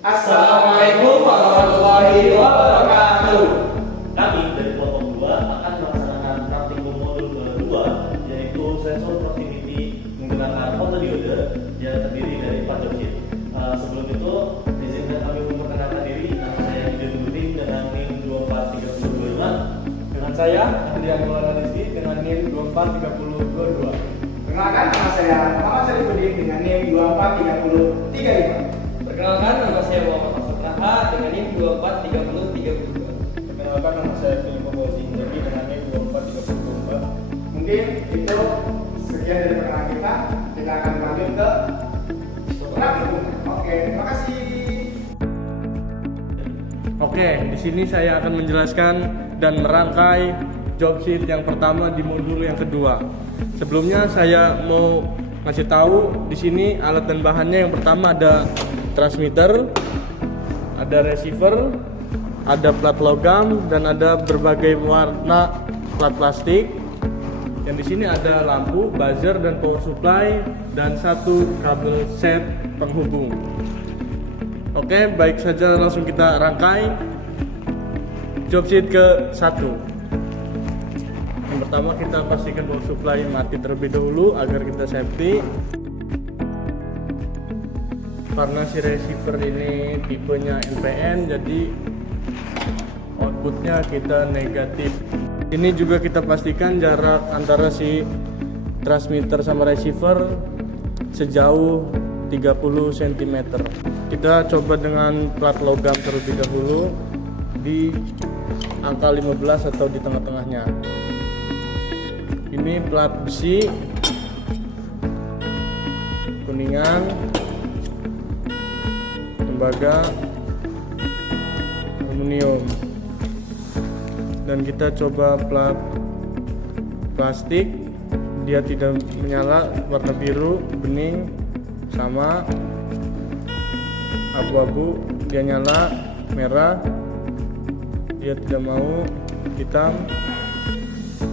Assalamualaikum warahmatullahi wabarakatuh. Kami dari kelompok 2 akan melaksanakan praktikum modul kedua, yaitu sensor proximity menggunakan fotodiode yang terdiri dari 4 job sheet. Sebelum itu, izinkan kami memperkenalkan diri. Nama saya Idun Buding dengan NIM 24325. Dengan saya Andrian Maulana Rizky dengan NIM 24322. Perkenalkan, nama saya Muhammad Syarifuddin dengan NIM 24335. Perkenalkan, nama saya Muhammad Asrul dengan NIM 24332. Perkenalkan, nama saya Philip Bobozi dengan NIM 24324. Mungkin itu sekian dari perkenalan kita. Kita akan lanjut ke praktikum. Oke, terima kasih. Oke, di sini saya akan menjelaskan dan merangkai job sheet yang pertama di modul yang kedua. Sebelumnya saya mau ngasih tahu di sini alat dan bahannya. Yang pertama ada transmitter, ada receiver, ada plat logam dan ada berbagai warna plat plastik. Yang di sini ada lampu, buzzer dan power supply dan satu kabel set penghubung. Oke, baik saja langsung kita rangkai job sheet ke-1. Yang pertama kita pastikan power supply mati terlebih dahulu agar kita safety. Karena si receiver ini tipenya NPN, jadi outputnya kita negatif. Ini juga kita pastikan jarak antara si transmitter sama receiver sejauh 30 cm. Kita coba dengan plat logam terlebih dahulu di angka 15 atau di tengah-tengahnya. Ini plat besi kuningan, tembaga aluminium, dan kita coba plat plastik, dia tidak menyala, warna biru, bening, sama abu-abu, dia nyala, merah, dia tidak mau, hitam,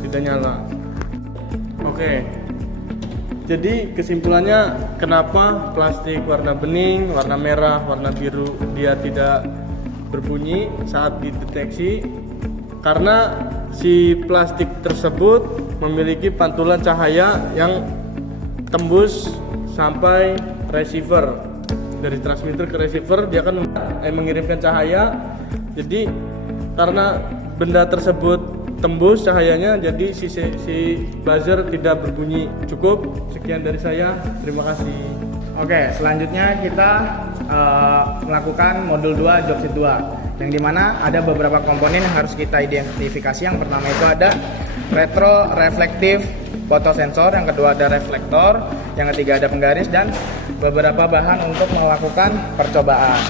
tidak nyala. Oke, jadi kesimpulannya kenapa plastik warna bening, warna merah, warna biru dia tidak berbunyi saat dideteksi? Karena si plastik tersebut memiliki pantulan cahaya yang tembus sampai receiver. Dari transmitter ke receiver dia akan mengirimkan cahaya. Jadi karena benda tersebut tembus cahayanya, jadi si buzzer tidak berbunyi. Cukup, sekian dari saya, terima kasih. Oke, selanjutnya kita melakukan modul 2 job sheet 2, yang dimana ada beberapa komponen yang harus kita identifikasi. Yang pertama itu ada retro reflektif fotosensor, yang kedua ada reflektor, yang ketiga ada penggaris, dan beberapa bahan untuk melakukan percobaan.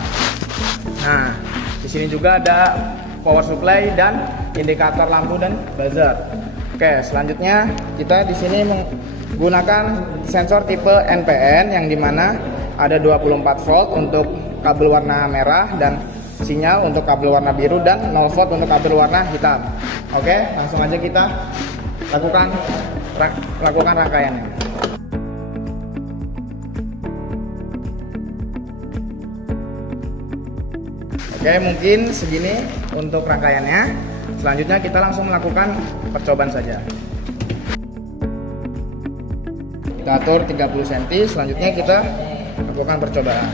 Nah, di sini juga ada power supply dan indikator lampu dan buzzer. Oke, selanjutnya kita di sini menggunakan sensor tipe NPN, yang dimana ada 24 volt untuk kabel warna merah dan sinyal untuk kabel warna biru, dan 0 volt untuk kabel warna hitam. Oke, langsung aja kita lakukan rangkaiannya. Oke, mungkin segini untuk rangkaiannya. Selanjutnya kita langsung melakukan percobaan saja. Kita atur 30 cm, selanjutnya kita lakukan percobaan.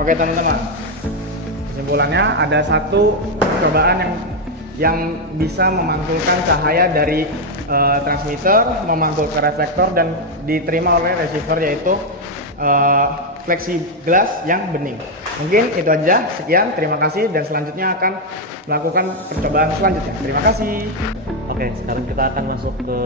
Oke teman-teman, kesimpulannya ada satu percobaan yang bisa memantulkan cahaya dari transmitter, memantul ke reflektor, dan diterima oleh receiver, yaitu flexi glass yang bening. Mungkin itu aja, sekian, terima kasih, dan selanjutnya akan melakukan percobaan selanjutnya. Terima kasih. Oke, sekarang kita akan masuk ke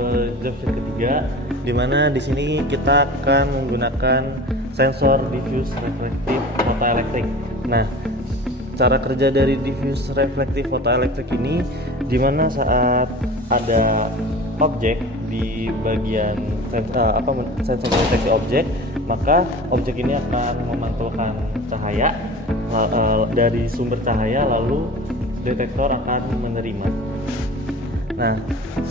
job sheet ketiga, di mana di sini kita akan menggunakan sensor diffuse reflective photoelectric. Nah, cara kerja dari diffuse reflective photoelectric ini, di mana saat ada objek di bagian sensor deteksi objek, maka objek ini akan memantulkan cahaya dari sumber cahaya, lalu detektor akan menerima. Nah,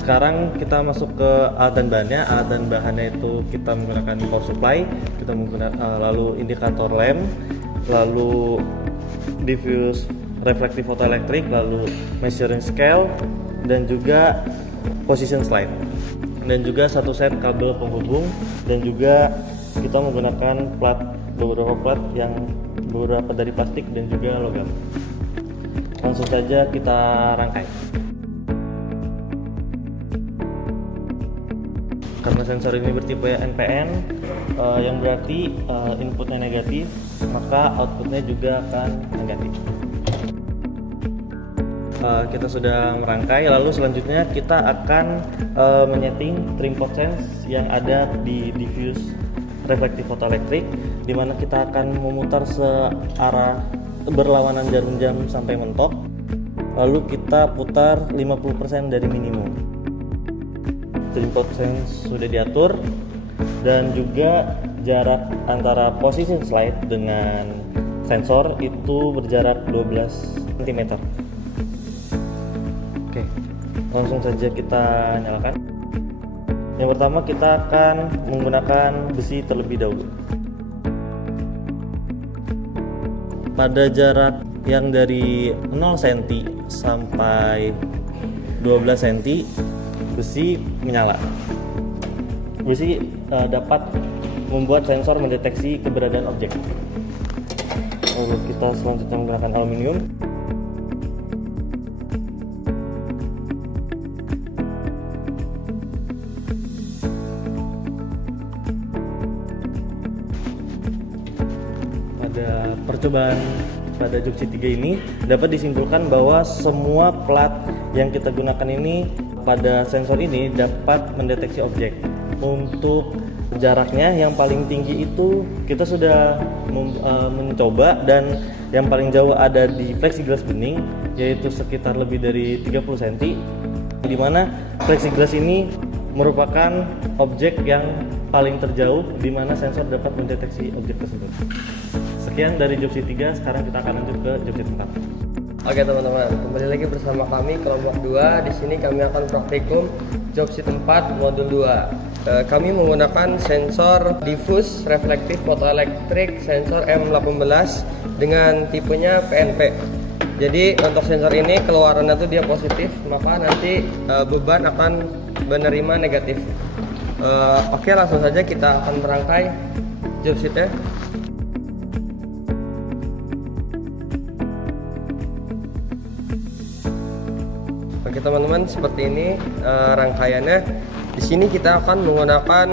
sekarang kita masuk ke alat dan bahannya. Alat dan bahannya itu kita menggunakan power supply, kita menggunakan lalu indikator lamp, lalu diffuse reflective photoelectric, lalu measuring scale, dan juga position slide, dan juga satu set kabel penghubung, dan juga kita menggunakan beberapa plat yang beberapa dari plastik dan juga logam. Langsung saja kita rangkai. Karena sensor ini bertipe NPN, yang berarti inputnya negatif, maka outputnya juga akan negatif. Kita sudah merangkai, lalu selanjutnya kita akan menyeting trim pot sense yang ada di diffuse reflective photoelectric, di mana kita akan memutar searah berlawanan jarum jam sampai mentok, lalu kita putar 50% dari minimum. Trim pot sense sudah diatur, dan juga jarak antara position slide dengan sensor itu berjarak 12 cm. Oke, langsung saja kita nyalakan. Yang pertama kita akan menggunakan besi terlebih dahulu. Pada jarak yang dari 0 cm sampai 12 cm, besi menyala. Besi dapat membuat sensor mendeteksi keberadaan objek. Lalu kita selanjutnya menggunakan aluminium. Pada percobaan pada Jobseat 3 ini dapat disimpulkan bahwa semua plat yang kita gunakan ini pada sensor ini dapat mendeteksi objek. Untuk jaraknya yang paling tinggi itu kita sudah mencoba, dan yang paling jauh ada di plexiglass bening, yaitu sekitar lebih dari 30 cm, di mana plexiglass ini merupakan objek yang paling terjauh di mana sensor dapat mendeteksi objek tersebut. Sekian dari Jobseat 3, sekarang kita akan lanjut ke Jobseat 4. Oke teman-teman, kembali lagi bersama kami kelompok 2. Di sini kami akan praktikum Jobseat 4 modul 2. Kami menggunakan sensor diffuse reflective photoelectric sensor M18 dengan tipenya PNP. Jadi untuk sensor ini keluarannya tuh dia positif, maka nanti beban akan menerima negatif. Oke, langsung saja kita akan merangkai Jobseatnya. Oke teman-teman, seperti ini rangkaiannya. Di sini kita akan menggunakan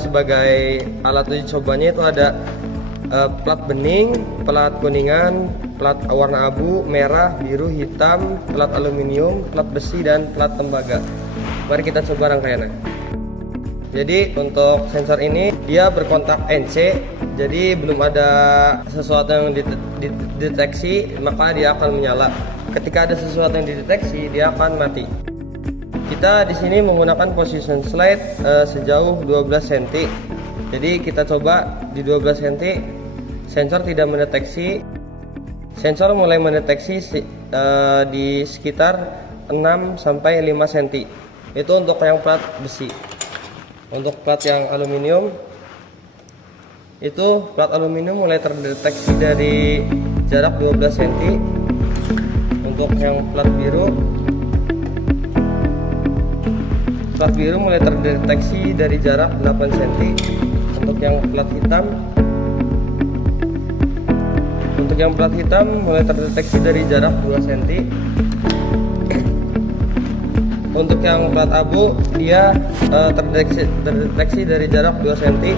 sebagai alat uji cobanya itu ada plat bening, plat kuningan, plat warna abu, merah, biru, hitam, plat aluminium, plat besi, dan plat tembaga. Mari kita coba rangkaiannya. Jadi untuk sensor ini dia berkontak NC, jadi belum ada sesuatu yang dideteksi, maka dia akan menyala. Ketika ada sesuatu yang dideteksi, dia akan mati. Kita di sini menggunakan position slide sejauh 12 cm. Jadi kita coba di 12 cm, sensor tidak mendeteksi. Sensor mulai mendeteksi di sekitar 6 sampai 5 cm. Itu untuk yang plat besi. Untuk plat yang aluminium, itu plat aluminium mulai terdeteksi dari jarak 12 cm. Untuk yang plat biru mulai terdeteksi dari jarak 8 cm. Untuk yang plat hitam mulai terdeteksi dari jarak 2 cm. Untuk yang plat abu dia terdeteksi dari jarak 2 cm.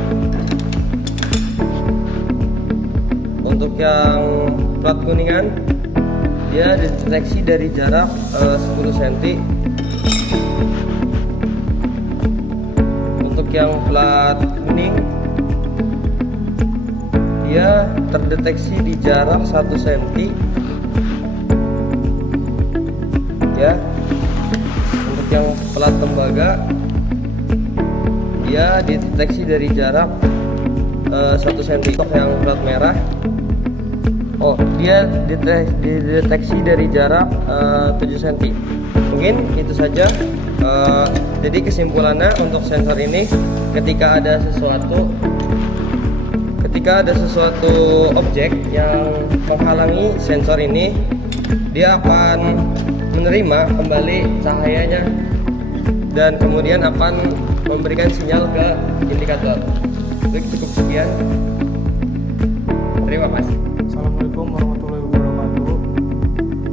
Untuk yang plat kuningan dia dideteksi dari jarak 10 cm. Untuk yang plat kuning dia terdeteksi di jarak 1 cm ya. Untuk yang plat tembaga dia dideteksi dari jarak 1 cm. Untuk yang plat merah Oh, dia dideteksi dari jarak 7 cm. Mungkin itu saja. Jadi kesimpulannya untuk sensor ini, ketika ada sesuatu objek yang menghalangi sensor ini, dia akan menerima kembali cahayanya dan kemudian akan memberikan sinyal ke indikator. Jadi cukup sekian. Terima kasih. Assalamualaikum warahmatullahi wabarakatuh.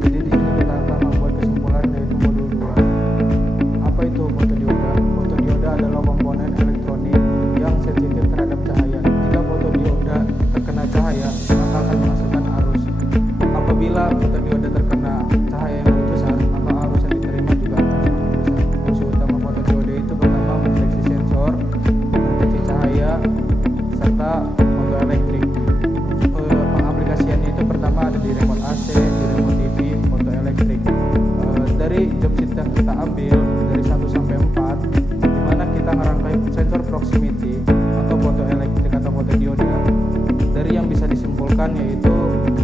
Jadi di sini kita akan membuat kesimpulan yaitu modul 2. Apa itu fotodioda? Fotodioda adalah komponen elektronik yang sensitif terhadap cahaya. Jika fotodioda terkena cahaya, maka akan menghasilkan arus. Apabila fotodioda terkena cahaya yang lebih besar, maka arus yang diterima juga akan semakin besar. Fungsi utama fotodioda itu pertama mendeteksi sensor, mendeteksi cahaya, serta fotoelektrik. Pengaplikasiannya itu pertama ada di remote AC, di remote TV, fotoelektrik. Dari job sheet yang kita ambil dari 1 sampai 4, di mana kita ngerangkai sensor proximity atau fotoelektrik atau fotodioda. Dari yang bisa disimpulkan yaitu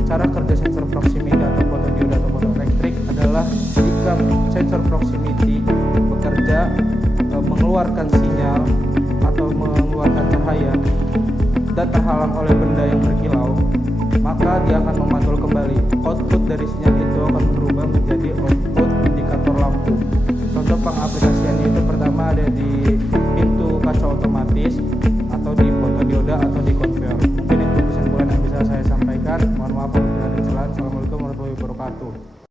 cara kerja sensor proximity atau fotodioda atau fotoelektrik adalah jika sensor proximity bekerja mengeluarkan sinyal atau mengeluarkan cahaya dan terhalang oleh benda yang berkilau, maka dia akan memantul kembali. Output dari sinyal itu akan berubah menjadi output indikator lampu. Contoh pengaplikasiannya itu pertama ada di pintu kaca otomatis atau di fotodioda atau di